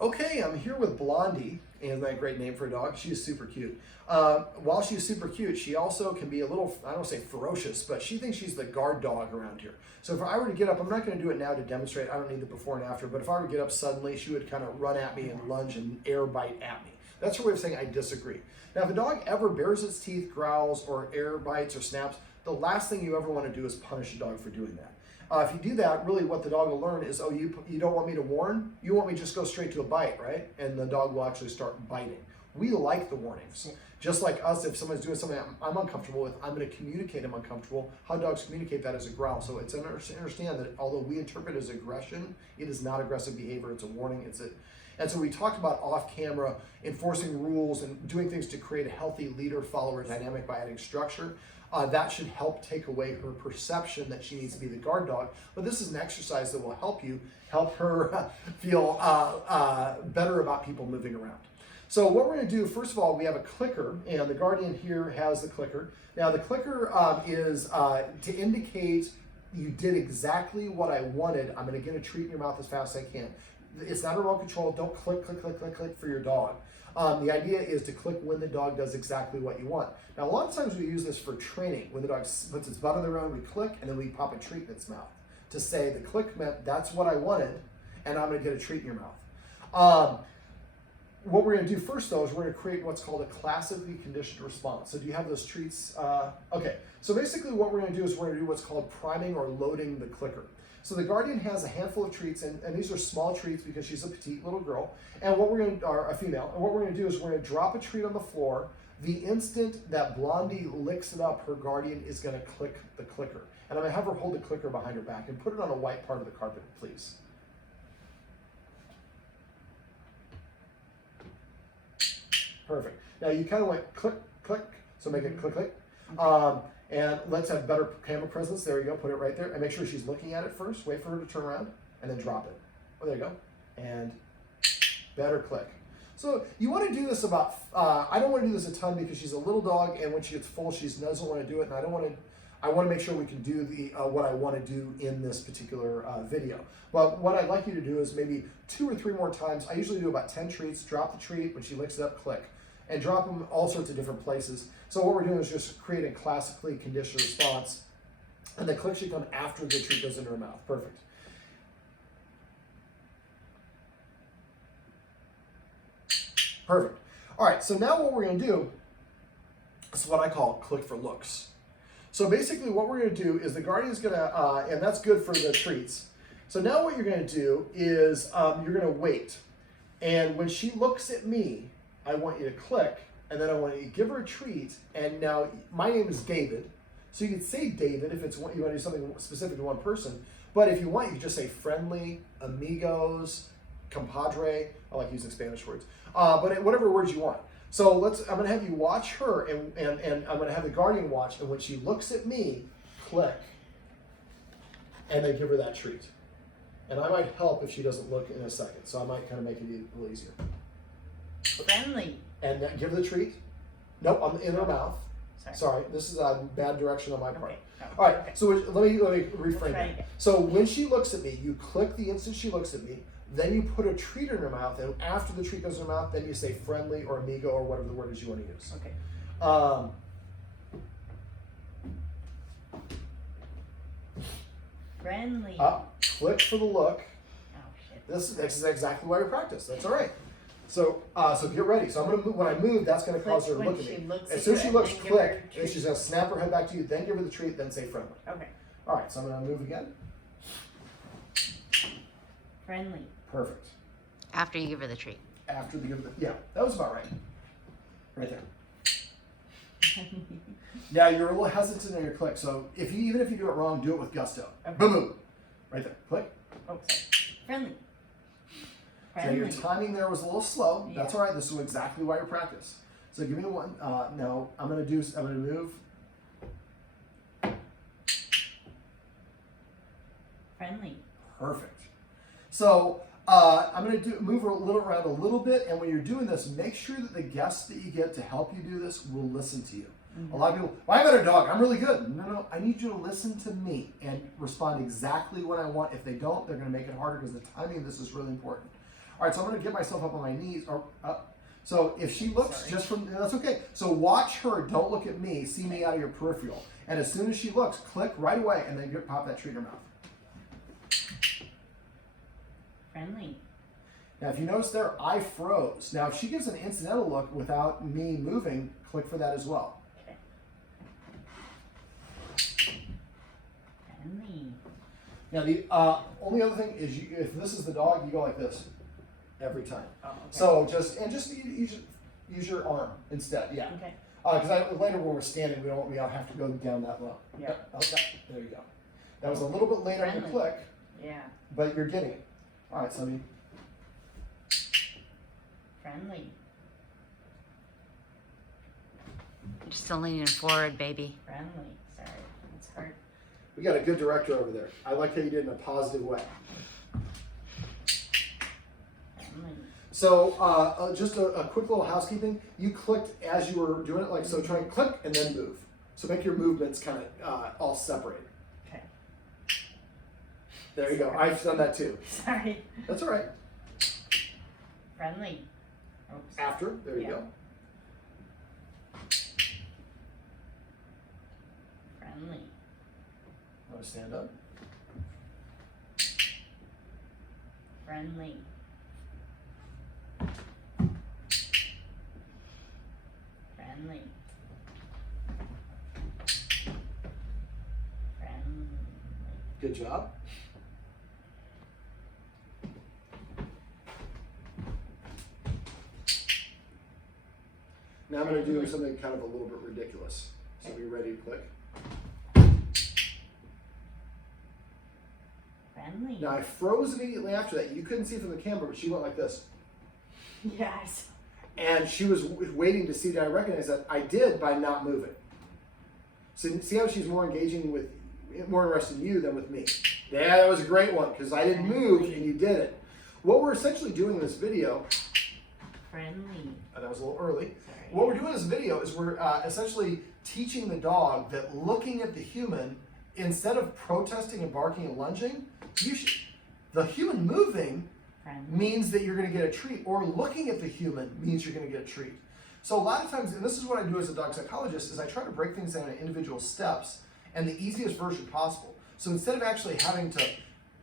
Okay, I'm here with Blondie, and that great name for a dog. She is super cute. While she's super cute, she also can be a little, I don't want to say ferocious, but she thinks she's the guard dog around here. So if I were to get up, I'm not going to do it now to demonstrate, I don't need the before and after, but if I were to get up suddenly, she would kind of run at me and lunge and air bite at me. That's her way of saying I disagree. Now, if a dog ever bares its teeth, growls, or air bites or snaps, the last thing you ever want to do is punish a dog for doing that. If you do that, really what the dog will learn is, oh, you don't want me to warn? You want me to just go straight to a bite, right? And the dog will actually start biting. We like the warnings. Just like us, if someone's doing something I'm uncomfortable with, I'm going to communicate I'm uncomfortable. How dogs communicate that is a growl. So it's understand that although we interpret it as aggression, it is not aggressive behavior. It's a warning. And so we talked about off-camera enforcing rules and doing things to create a healthy leader-follower dynamic by adding structure. That should help take away her perception that she needs to be the guard dog. But this is an exercise that will help her feel better about people moving around. So what we're going to do, first of all, we have a clicker, and the Guardian here has the clicker. Now the clicker is to indicate you did exactly what I wanted. I'm going to get a treat in your mouth as fast as I can. It's not a remote control. Don't click, click, click, click, click for your dog. The idea is to click when the dog does exactly what you want. Now, a lot of times we use this for training. When the dog puts its butt on the ground, we click, and then we pop a treat in its mouth to say the click meant that's what I wanted, and I'm going to get a treat in your mouth. What we're going to do first, though, is we're going to create what's called a classically conditioned response. So do you have those treats? Okay, so basically what we're going to do is we're going to do what's called priming or loading the clicker. So the Guardian has a handful of treats, and these are small treats because she's a petite little girl, and what we're going to, or a female, and what we're going to do is we're going to drop a treat on the floor. The instant that Blondie licks it up, her Guardian is going to click the clicker. And I'm going to have her hold the clicker behind her back and put it on a white part of the carpet, please. Perfect. Now you kind of went click, click, so make it click, click. And let's have better camera presence. There you go, put it right there. And make sure she's looking at it first. Wait for her to turn around, and then drop it. Oh, there you go. And better click. So you want to do this about, I don't want to do this a ton because she's a little dog, and when she gets full, she doesn't want to do it, and I want to make sure we can do what I want to do in this particular video. Well, what I'd like you to do is maybe 2 or 3 more times. I usually do about 10 treats. Drop the treat. When she licks it up, click. And drop them all sorts of different places. So what we're doing is just creating a classically conditioned response. And the click should come after the treat goes into her mouth. Perfect. Perfect. All right, so now what we're going to do is what I call click for looks. So basically what we're going to do is the Guardian's going to, and that's good for the treats. So now what you're going to do is you're going to wait. And when she looks at me, I want you to click, and then I want you to give her a treat. And now my name is David, so you could say David if you want to do something specific to one person. But if you want, you can just say friendly, amigos, compadre. I like using Spanish words, but whatever words you want. So I'm going to have you watch her, and I'm going to have the Guardian watch. And when she looks at me, click, and then give her that treat. And I might help if she doesn't look in a second, so I might kind of make it a little easier. Friendly. And give her the treat. Nope, in her mouth. Sorry, this is a bad direction on my part. Okay. No. All right, Okay. so let me reframe We'll it. So when she looks at me, you click the instant she looks at me, then you put a treat in her mouth, and after the treat goes in her mouth, then you say friendly or amigo or whatever the word is you want to use. Okay. Friendly. Click for the look. Oh shit. This is exactly why we practice. That's all right. So get ready. So I'm gonna move. When I move, that's gonna cause her to look at me. As soon as she looks, click, and she's gonna snap her head back to you. Then give her the treat. Then say friendly. Okay. All right. So I'm gonna move again. Friendly. Perfect. After you give her the treat. After the yeah, that was about right. Right there. Now you're a little hesitant in your click. So even if you do it wrong, do it with gusto. Okay. Boom, boom. Right there. Click. Oh, sorry. Friendly. So your timing there was a little slow. Yeah. That's all right. This is exactly why you practice. So give me one. Now I'm gonna move. Friendly. Perfect. So I'm gonna move her around a little bit, and when you're doing this, make sure that the guests that you get to help you do this will listen to you. Mm-hmm. A lot of people, well, I got a dog. I'm really good. No, I need you to listen to me and respond exactly what I want. If they don't, they're gonna make it harder because the timing of this is really important. All right, so I'm going to get myself up on my knees or up. So if she looks Sorry. just from, that's okay. So watch her, don't look at me, see me out of your peripheral. And as soon as she looks, click right away and then pop that treat in her mouth. Friendly. Now if you notice there, I froze. Now if she gives an incidental look without me moving, click for that as well. Okay. Friendly. Now the only other thing is, if this is the dog, you go like this every time. Oh, okay. So just use your arm instead, yeah. Okay. Because later when we're standing, we don't have to go down that low. Yeah. Yep, okay, there you go. That was a little bit late on the Friendly. click, Yeah. but you're getting it. All right, Sonny. Friendly. You're still leaning forward, baby. Friendly. Sorry. It's hard. We got a good director over there. I like how you did it in a positive way. Friendly. So just a quick little housekeeping. You clicked as you were doing it, like so. Try and click and then move. So make your movements kind of all separated. Okay. There you go. I've done that too. Sorry. That's all right. Friendly. Oops. After, there you Yeah. go. Friendly. Want to stand up? Friendly. Friendly. Friendly. Good job. Now I'm going to do something kind of a little bit ridiculous. So be ready to click. Friendly. Now I froze immediately after that. You couldn't see from the camera, but she went like this. Yes. And she was waiting to see that I recognize that I did by not moving. So see how she's more engaging with, more interested in you than with me. Yeah, that was a great one because I didn't move and you did it. What we're essentially doing in this video, Friendly. that was a little early. Sorry. What we're doing in this video is we're essentially teaching the dog that looking at the human, instead of protesting and barking and lunging, the human moving Friendly. means that you're going to get a treat, or looking at the human means you're going to get a treat. So a lot of times, and this is what I do as a dog psychologist, is I try to break things down into individual steps and the easiest version possible. So instead of actually having to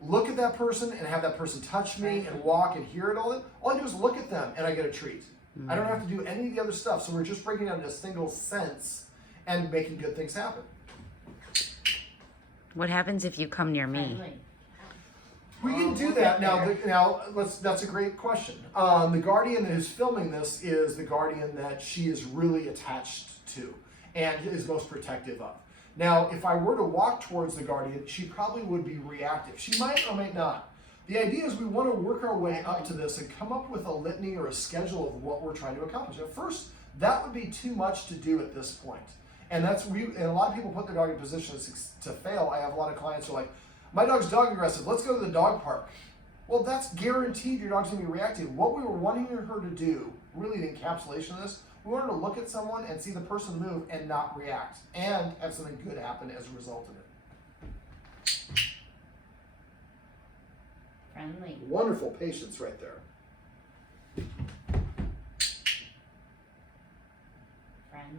look at that person and have that person touch me and walk and hear it all I do is look at them and I get a treat. I don't have to do any of the other stuff. So we're just breaking down into a single sense and making good things happen. What happens if you come near me? Friendly. We can do that now. That's a great question. The guardian that is filming this is the guardian that she is really attached to and is most protective of. Now, if I were to walk towards the guardian, she probably would be reactive. She might or might not. The idea is we want to work our way up to this and come up with a litany or a schedule of what we're trying to accomplish. At first, that would be too much to do at this point. And and a lot of people put their dog in positions to fail. I have a lot of clients who are like, my dog's dog aggressive, let's go to the dog park. Well, that's guaranteed your dog's gonna be reactive. What we were wanting her to do, really the encapsulation of this, we wanted her to look at someone and see the person move and not react, and have something good happen as a result of it. Friendly. Wonderful patience right there. Friendly.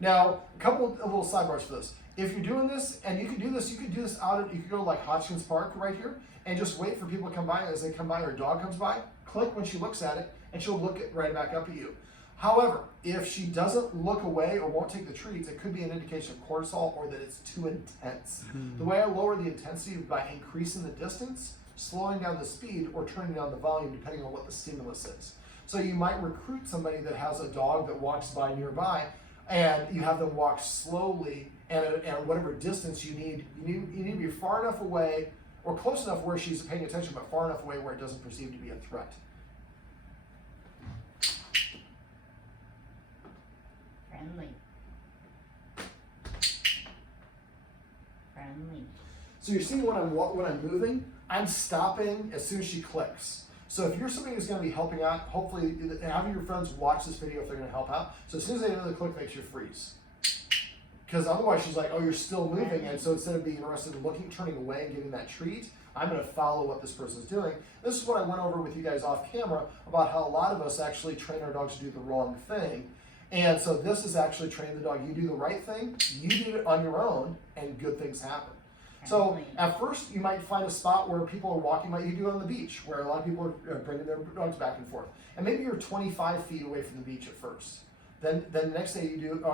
Now, a couple of little sidebars for this. If you're doing this, and you could do this you could go to like Hodgkins Park right here, and just wait for people to come by. As they come by, or a dog comes by, click when she looks at it, and she'll look right back up at you. However, if she doesn't look away or won't take the treats, it could be an indication of cortisol or that it's too intense. The way I lower the intensity is by increasing the distance, slowing down the speed, or turning down the volume depending on what the stimulus is. So you might recruit somebody that has a dog that walks by nearby, and you have them walk slowly and at whatever distance you need. You need to be far enough away or close enough where she's paying attention, but far enough away where it doesn't perceive to be a threat. Friendly. Friendly. So you're seeing when I'm moving, I'm stopping as soon as she clicks. So if you're somebody who's going to be helping out, hopefully having your friends watch this video if they're going to help out. So as soon as they know the click, makes you freeze. Because otherwise she's like, oh, you're still moving. And so instead of being interested in looking, turning away and getting that treat, I'm going to follow what this person's doing. This is what I went over with you guys off camera about how a lot of us actually train our dogs to do the wrong thing. And so this is actually training the dog. You do the right thing, you do it on your own, and good things happen. So at first you might find a spot where people are walking, like you do on the beach, where a lot of people are bringing their dogs back and forth. And maybe you're 25 feet away from the beach at first. Then the next day you do,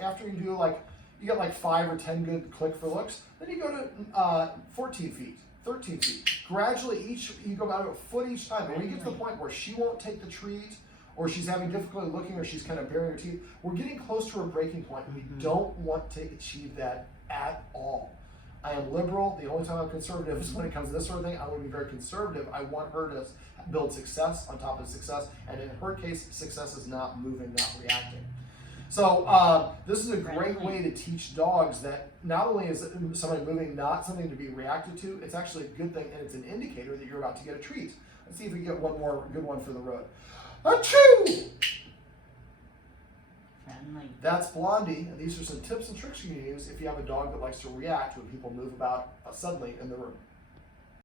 after you do like, you get like 5 or 10 good click for looks, then you go to 14 feet, 13 feet. Gradually you go about a foot each time. And when you get to the point where she won't take the treat, or she's having difficulty looking, or she's kind of baring her teeth, we're getting close to a breaking point. We don't want to achieve that at all. I am liberal. The only time I'm conservative is when it comes to this sort of thing. I want to be very conservative. I want her to build success on top of success. And in her case, success is not moving, not reacting. So this is a great way to teach dogs that not only is somebody moving not something to be reacted to, it's actually a good thing, and it's an indicator that you're about to get a treat. Let's see if we get one more good one for the road. Achoo! Friendly. That's Blondie, and these are some tips and tricks you can use if you have a dog that likes to react when people move about suddenly in the room.